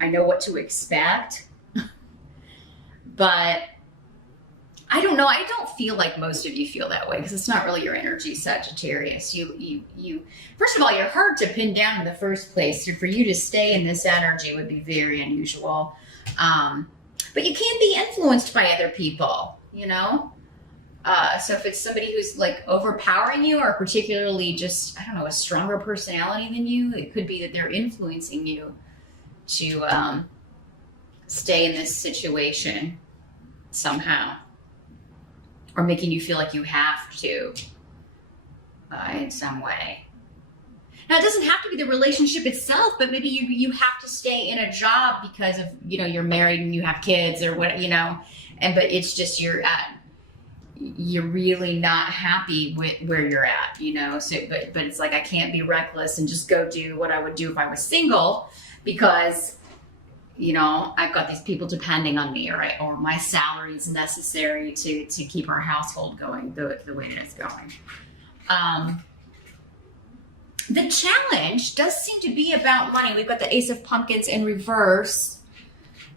I know what to expect, but I don't know. I don't feel like most of you feel that way because it's not really your energy, Sagittarius. You. First of all, you're hard to pin down in the first place. So for you to stay in this energy would be very unusual. But you can't be influenced by other people, you know? So if it's somebody who's like overpowering you or particularly just, I don't know, a stronger personality than you, it could be that they're influencing you to stay in this situation somehow. Or making you feel like you have to in some way. Now, it doesn't have to be the relationship itself, but maybe you have to stay in a job because of, you know, you're married and you have kids or what, you know, but it's just you're really not happy with where you're at, you know. So, but it's like I can't be reckless and just go do what I would do if I was single because, you know, I've got these people depending on me, or my salary is necessary to keep our household going the way that it's going. The challenge does seem to be about money. We've got the Ace of Pumpkins in reverse,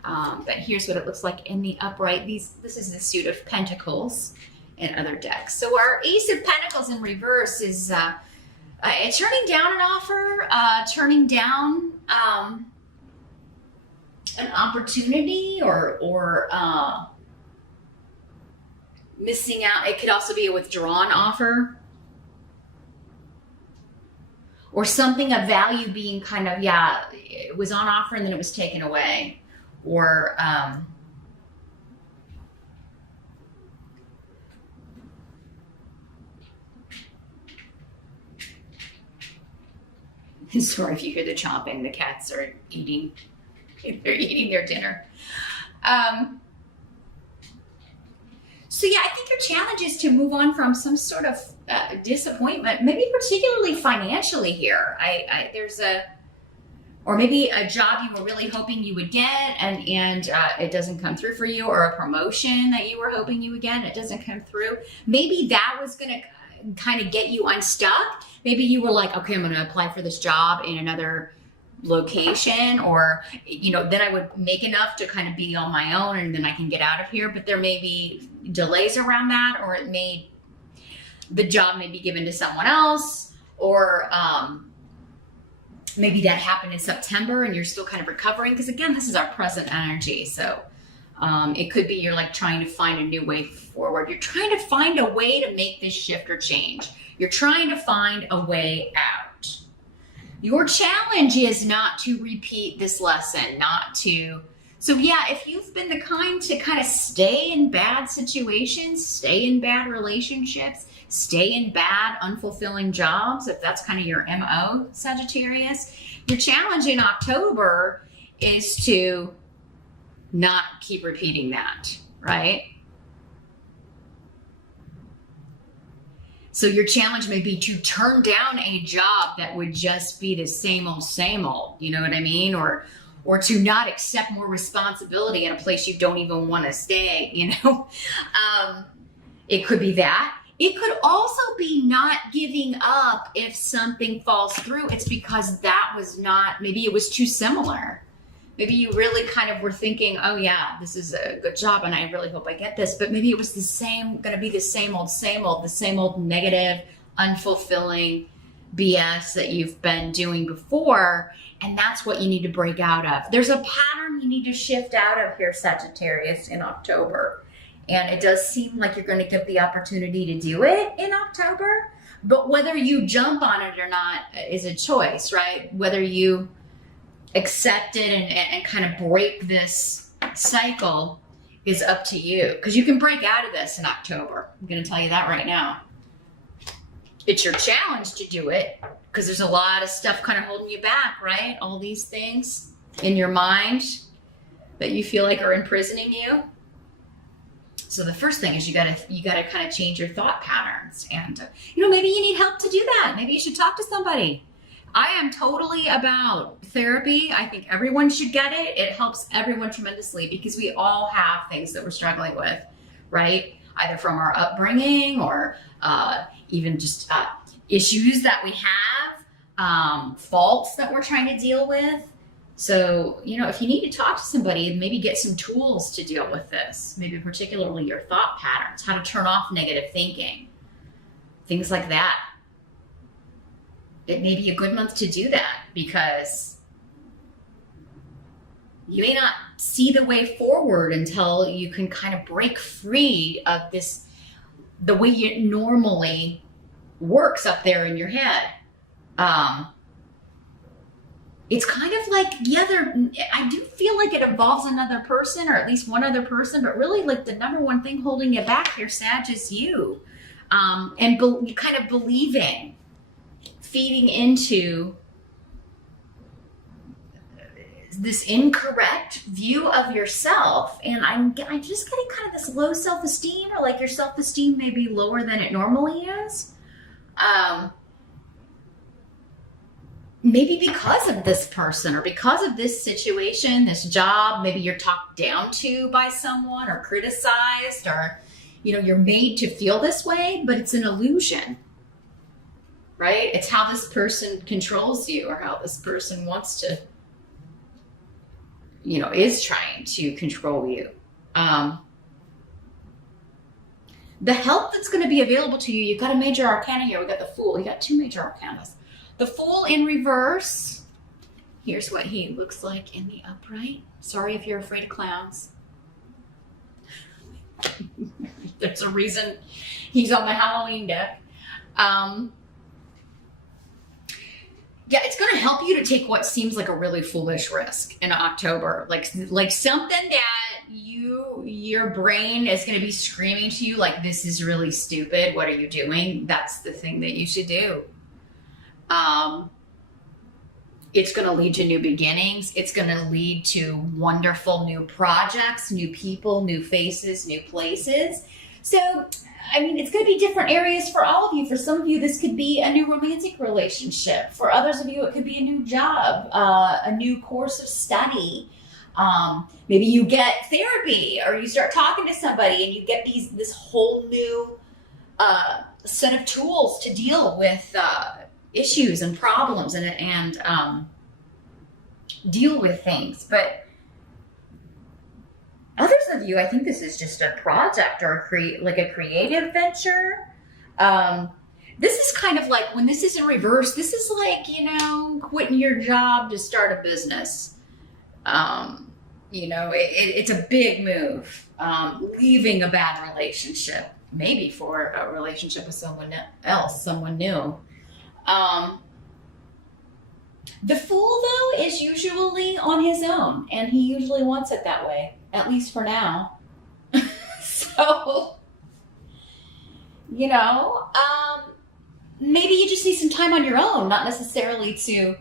but here's what it looks like in the upright. This is the suit of Pentacles in other decks. So our Ace of Pentacles in reverse is turning down an offer, turning down an opportunity or missing out. It could also be a withdrawn offer or something of value being kind of, it was on offer and then it was taken away, or sorry if you hear the chomping, the cats are eating. They're eating their dinner. So yeah, I think your challenge is to move on from some sort of disappointment, maybe particularly financially here. Or maybe a job you were really hoping you would get and it doesn't come through for you, or a promotion that you were hoping you would get and it doesn't come through. Maybe that was going to kind of get you unstuck. Maybe you were like, okay, I'm going to apply for this job in another location, or, you know, then I would make enough to kind of be on my own and then I can get out of here. But there may be delays around that, or the job may be given to someone else, or maybe that happened in September and you're still kind of recovering. Because again, this is our present energy. So it could be you're like trying to find a new way forward. You're trying to find a way to make this shift or change. You're trying to find a way out. Your challenge is not to repeat this lesson, so yeah, if you've been the kind to kind of stay in bad situations, stay in bad relationships, stay in bad, unfulfilling jobs, if that's kind of your MO, Sagittarius, your challenge in October is to not keep repeating that, right? So your challenge may be to turn down a job that would just be the same old, you know what I mean? Or to not accept more responsibility in a place you don't even want to stay, you know? It could be that. It could also be not giving up if something falls through. It's because that was not, maybe it was too similar. Maybe you really kind of were thinking, oh yeah, this is a good job and I really hope I get this. But maybe it was going to be the same old negative, unfulfilling BS that you've been doing before. And that's what you need to break out of. There's a pattern you need to shift out of here, Sagittarius, in October. And it does seem like you're going to get the opportunity to do it in October. But whether you jump on it or not is a choice, right? Whether you accept it and kind of break this cycle is up to you, because you can break out of this in October. I'm going to tell you that right now. It's your challenge to do it because there's a lot of stuff kind of holding you back, right? All these things in your mind that you feel like are imprisoning you. So the first thing is you gotta kind of change your thought patterns, and you know, maybe you need help to do that. Maybe you should talk to somebody. I am totally about therapy. I think everyone should get it. It helps everyone tremendously because we all have things that we're struggling with, right? Either from our upbringing or even just issues that we have, faults that we're trying to deal with. So, if you need to talk to somebody, maybe get some tools to deal with this, maybe particularly your thought patterns, how to turn off negative thinking, things like that. It may be a good month to do that because you may not see the way forward until you can kind of break free of this, the way it normally works up there in your head. It's kind of like, I do feel like it involves another person, or at least one other person, but really like the number one thing holding you back here, Sag, is you. And kind of believing, feeding into this incorrect view of yourself. And I'm just getting kind of this low self-esteem, or like your self-esteem may be lower than it normally is. Maybe because of this person, or because of this situation, this job, maybe you're talked down to by someone or criticized, or, you're made to feel this way, but it's an illusion, right? It's how this person controls you, or how this person wants to, is trying to control you. The help that's going to be available to you, you've got a major arcana here. We got the Fool. You got two major arcanas. The Fool in reverse. Here's what he looks like in the upright. Sorry if you're afraid of clowns. There's a reason he's on the Halloween deck. Yeah, it's going to help you to take what seems like a really foolish risk in October. Like something that your brain is going to be screaming to you like, this is really stupid. What are you doing? That's the thing that you should do. It's going to lead to new beginnings. It's going to lead to wonderful new projects, new people, new faces, new places. So, it's going to be different areas for all of you. For some of you, this could be a new romantic relationship. For others of you, it could be a new job, a new course of study. Maybe you get therapy, or you start talking to somebody and you get this whole new set of tools to deal with issues and problems and deal with things. But others of you, I think this is just a project or a creative venture. This is kind of like, when this is in reverse, this is like, quitting your job to start a business. It's a big move. Leaving a bad relationship, maybe for a relationship with someone else, someone new. The Fool, though, is usually on his own, and he usually wants it that way, at least for now. So, maybe you just need some time on your own, not necessarily to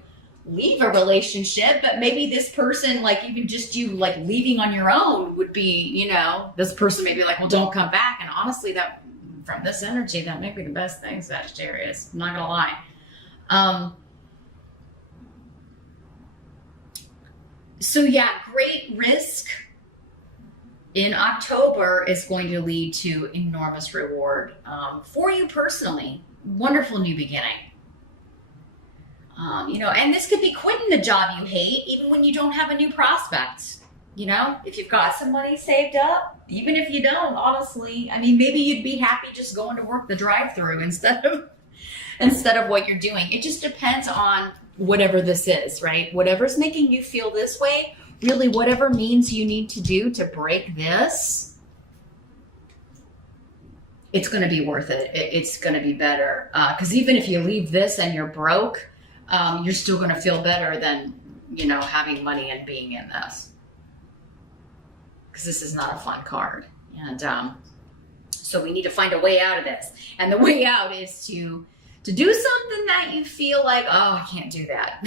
leave a relationship, but maybe this person, like, even just you, like, leaving on your own would be, this person may be like, well, don't come back. And honestly, that, from this energy, that may be the best thing, Sagittarius. I'm not gonna lie. So yeah, great risk in October is going to lead to enormous reward for you personally. Wonderful new beginning. And this could be quitting the job you hate, even when you don't have a new prospect. If you've got some money saved up, even if you don't, honestly, maybe you'd be happy just going to work the drive-through instead of what you're doing. It just depends on whatever this is, right? Whatever's making you feel this way, really whatever means you need to do to break this, it's going to be worth it. It's going to be better. Because even if you leave this and you're broke, you're still going to feel better than, having money and being in this. Because this is not a fun card. And so we need to find a way out of this. And the way out is to do something that you feel like, oh, I can't do that.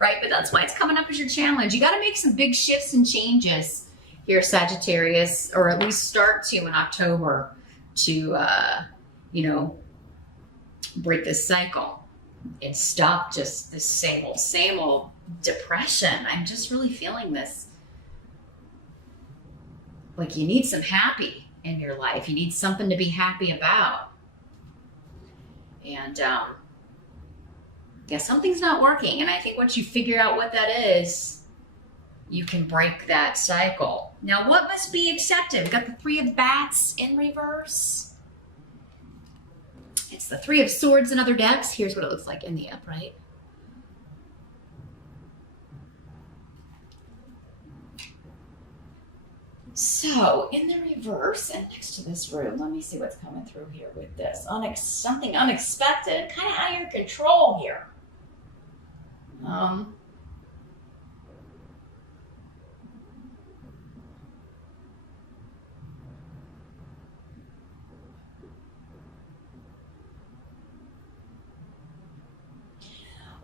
Right? But that's why it's coming up as your challenge. You got to make some big shifts and changes here, Sagittarius, or at least start to in October to, break this cycle and stop just this same old depression. I'm just really feeling this. Like you need some happy in your life. You need something to be happy about. And Yeah, something's not working. And I think once you figure out what that is, you can break that cycle. Now, what must be accepted? We've got the Three of Bats in reverse. It's the Three of Swords in other decks. Here's what it looks like in the upright. So, in the reverse and next to this room, let me see what's coming through here with this. Something unexpected, kind of out of your control here.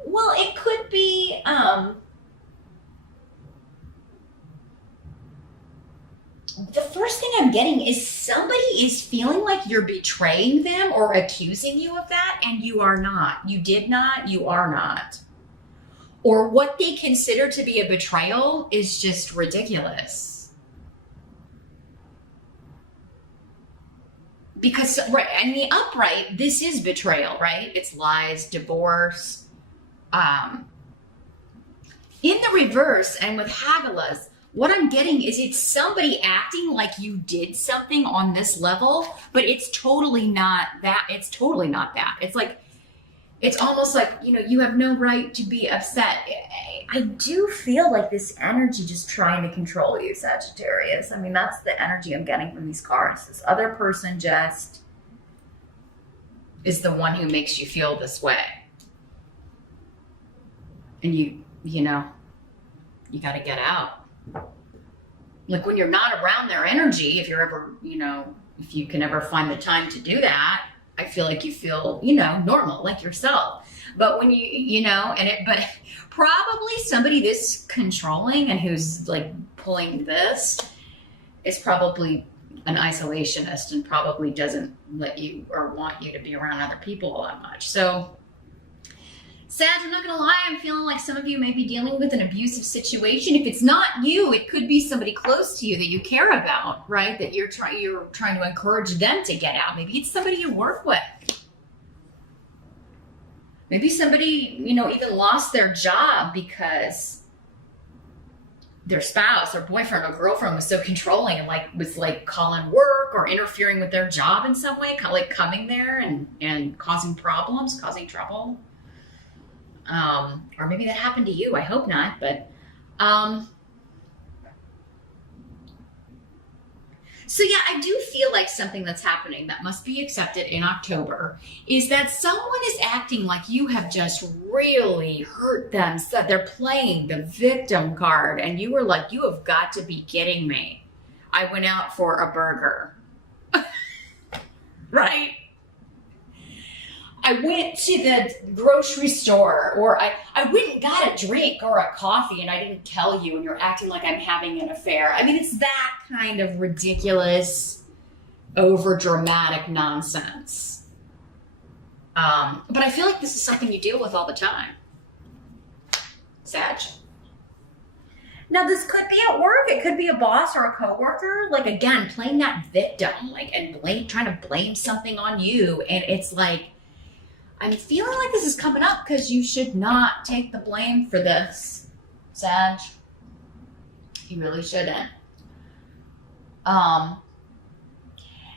Well, it could be, the first thing I'm getting is somebody is feeling like you're betraying them or accusing you of that, and you are not. You did not, you are not. Or what they consider to be a betrayal is just ridiculous. Because, right, in the upright, this is betrayal, right? It's lies, divorce. In the reverse, and with Hagalaz, what I'm getting is it's somebody acting like you did something on this level, but it's totally not that. It's totally not that. It's like, it's almost like, you know, you have no right to be upset. I do feel like this energy just trying to control you, Sagittarius. I mean, that's the energy I'm getting from these cards. This other person just is the one who makes you feel this way. And you know, you got to get out. Like when you're not around their energy, if you're ever, you know, if you can ever find the time to do that, I feel like you feel, you know, normal, like yourself. But when you know, but probably somebody this controlling and who's like pulling this is probably an isolationist and probably doesn't let you or want you to be around other people that much. So, Sag, I'm not gonna lie, I'm feeling like some of you may be dealing with an abusive situation. If it's not you, it could be somebody close to you that you care about, right? That you're trying to encourage them to get out. Maybe it's somebody you work with. Maybe somebody, you know, even lost their job because their spouse or boyfriend or girlfriend was so controlling and was calling work or interfering with their job in some way, kind of like coming there and causing problems, causing trouble. Or maybe that happened to you. I hope not, but, so yeah, I do feel like something that's happening that must be accepted in October is that someone is acting like you have just really hurt them. So they're playing the victim card and you were like, you have got to be kidding me. I went out for a burger, right? I went to the grocery store, or I went and got a drink or a coffee and I didn't tell you and you're acting like I'm having an affair. I mean, it's that kind of ridiculous, over dramatic nonsense. But I feel like this is something you deal with all the time, Sag. Now, this could be at work. It could be a boss or a coworker. Like, again, playing that victim, and trying to blame something on you. And it's like, I'm feeling like this is coming up because you should not take the blame for this, Sag. You really shouldn't. Now,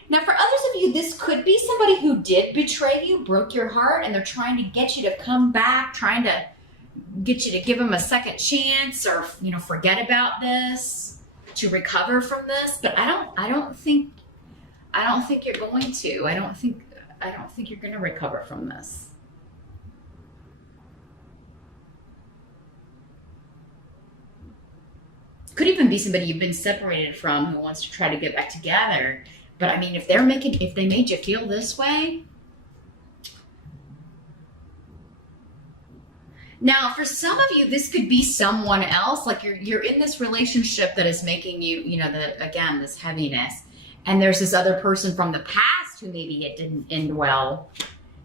for others of you, this could be somebody who did betray you, broke your heart, and they're trying to get you to come back, trying to get you to give them a second chance or, you know, forget about this, to recover from this. But I don't think you're going to. I don't think you're going to recover from this. Could even be somebody you've been separated from who wants to try to get back together. But I mean, if they made you feel this way. Now, for some of you, this could be someone else. Like you're in this relationship that is making you, you know, this heaviness. And there's this other person from the past who maybe it didn't end well,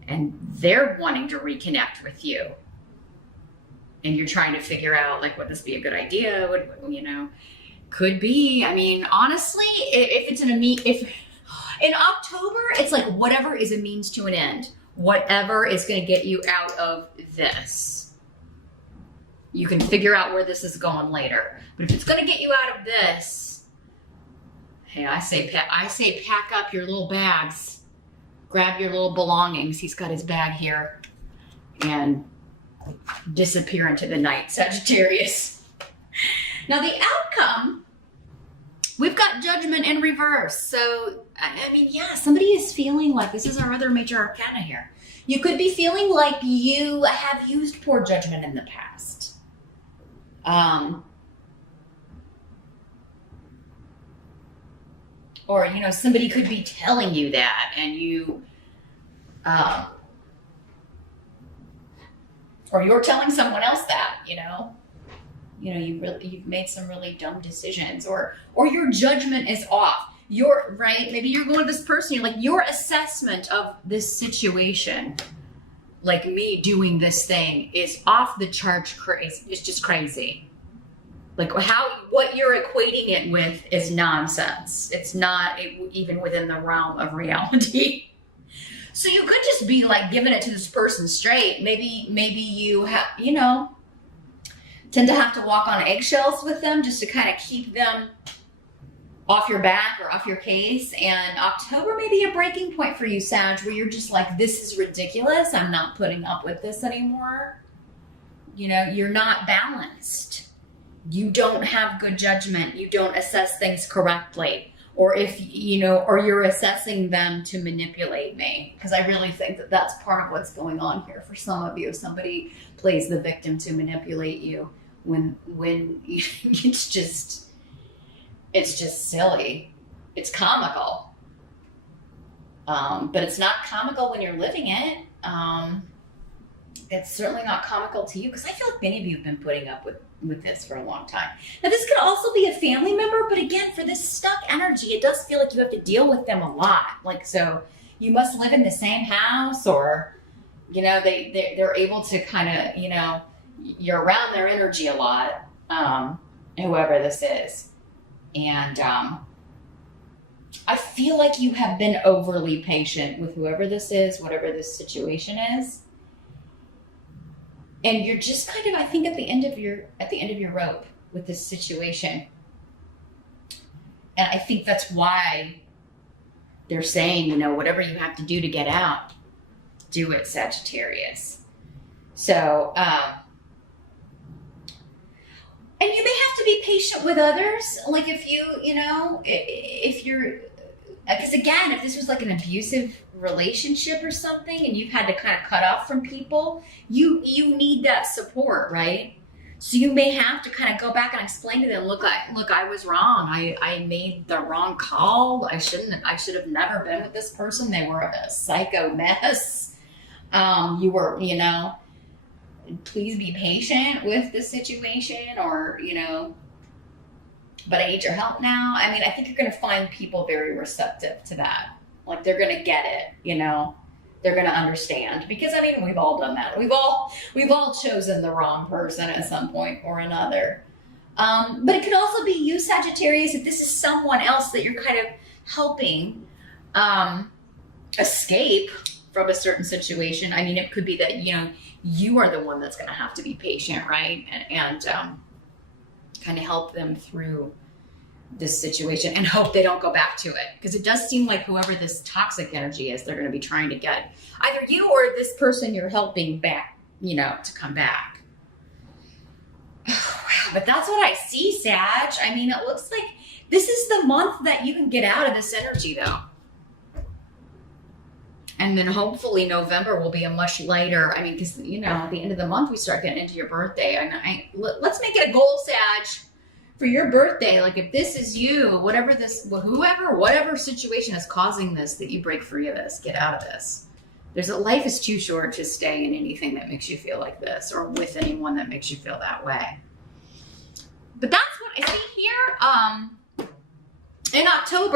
and they're wanting to reconnect with you. And you're trying to figure out, like, would this be a good idea? You know, could be. I mean, honestly, if it's if in October, it's like whatever is a means to an end. whatever is going to get you out of this. You can figure out where this is going later. But if it's going to get you out of this, hey, I say pack up your little bags. Grab your little belongings. He's got his bag here. And disappear into the night, Sagittarius. Now the outcome, we've got Judgment in reverse. So, I mean, yeah, somebody is feeling like, this is our other major arcana here. You could be feeling like you have used poor judgment in the past. Or, you know, somebody could be telling you that, and you, or you're telling someone else that, you know, you've made some really dumb decisions, or your judgment is off. You're right. Maybe you're going to this person, you're like, your assessment of this situation, like me doing this thing, is off the charts crazy. It's just crazy. Like what you're equating it with is nonsense. It's not even within the realm of reality. So you could just be like giving it to this person straight. Maybe you have, you know, tend to have to walk on eggshells with them just to kind of keep them off your back or off your case. And October may be a breaking point for you, Sag, where you're just like, this is ridiculous. I'm not putting up with this anymore. You know, you're not balanced. You don't have good judgment. You don't assess things correctly. Or if, you know, or you're assessing them to manipulate me. Because I really think that that's part of what's going on here for some of you. Somebody plays the victim to manipulate you when it's just silly. It's comical. But it's not comical when you're living it. It's certainly not comical to you, because I feel like many of you have been putting up with this for a long time. Now, this could also be a family member, but again, for this stuck energy, it does feel like you have to deal with them a lot. Like, so you must live in the same house, or, you know, they're able to kind of, you know, you're around their energy a lot, whoever this is. And I feel like you have been overly patient with whoever this is, whatever this situation is. And you're just kind of, I think, at the end of your rope with this situation. And I think that's why they're saying, you know, whatever you have to do to get out, do it, Sagittarius. So, and you may have to be patient with others. Like if you're, because again, if this was like an abusive relationship or something and you've had to kind of cut off from people, you need that support, right? So you may have to kind of go back and explain to them, look, I was wrong. I made the wrong call. I should have never been with this person. They were a psycho mess. You were, you know, please be patient with the situation, or, you know, but I need your help now. I mean, I think you're going to find people very receptive to that. Like, they're going to get it, you know, they're going to understand, because I mean, we've all done that. We've all chosen the wrong person at some point or another. But it could also be you, Sagittarius, if this is someone else that you're kind of helping escape from a certain situation. I mean, it could be that, you know, you are the one that's going to have to be patient, right? And kind of help them through this situation and hope they don't go back to it. Because it does seem like whoever this toxic energy is, they're going to be trying to get either you or this person you're helping back, you know, to come back. But that's what I see, Sag. I mean, it looks like this is the month that you can get out of this energy, though. And then hopefully November will be a much lighter, I mean, because, you know, at the end of the month, we start getting into your birthday. And let's make it a goal, Sag, for your birthday. Like, if this is you, whatever situation is causing this, that you break free of this, get out of this. Life is too short to stay in anything that makes you feel like this, or with anyone that makes you feel that way. But that's what I see here. In October,